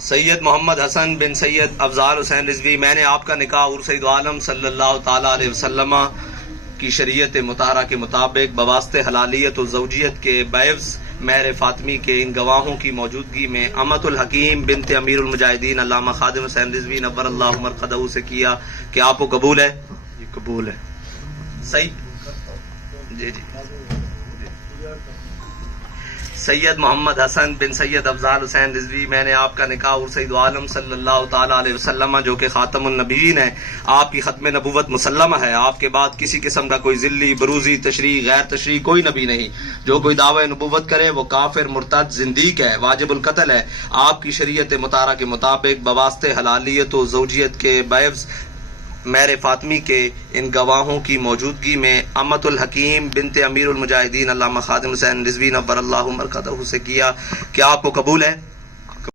سید محمد حسن بن سید افضال حسین رضوی، میں نے آپ کا نکاح اور سید عالم صلی اللہ تعالیٰ علیہ وسلم کی شریعت مطہرہ کے مطابق بواسطے حلالیت و زوجیت کے بعوض مہر فاطمی کے ان گواہوں کی موجودگی میں امت الحکیم بنت امیر المجاہدین علامہ خادم حسین رضوی نور اللہ مرقدہ سے کیا کہ آپ کو قبول ہے؟ یہ قبول ہے. جی سید محمد حسن بن سید افضال حسین رضوی، میں نے آپ کا نکاح اور سید عالم صلی اللہ تعالیٰ علیہ وسلم جو کہ خاتم النبیین ہے، آپ کی ختم نبوت مسلمہ ہے، آپ کے بعد کسی قسم کا کوئی ذلی بروزی تشریح غیر تشریح کوئی نبی نہیں. جو کوئی دعوی نبوت کرے وہ کافر مرتد زندیق ہے، واجب القتل ہے. آپ کی شریعت مطہرہ کے مطابق بواسطے حلالیت و زوجیت کے بعوض مہر فاطمی کے ان گواہوں کی موجودگی میں امت الحکیم بنت امیر المجاہدین علامہ خادم حسین رضوی نور اللہ مرقدہ سے کیا کہ آپ کو قبول ہے؟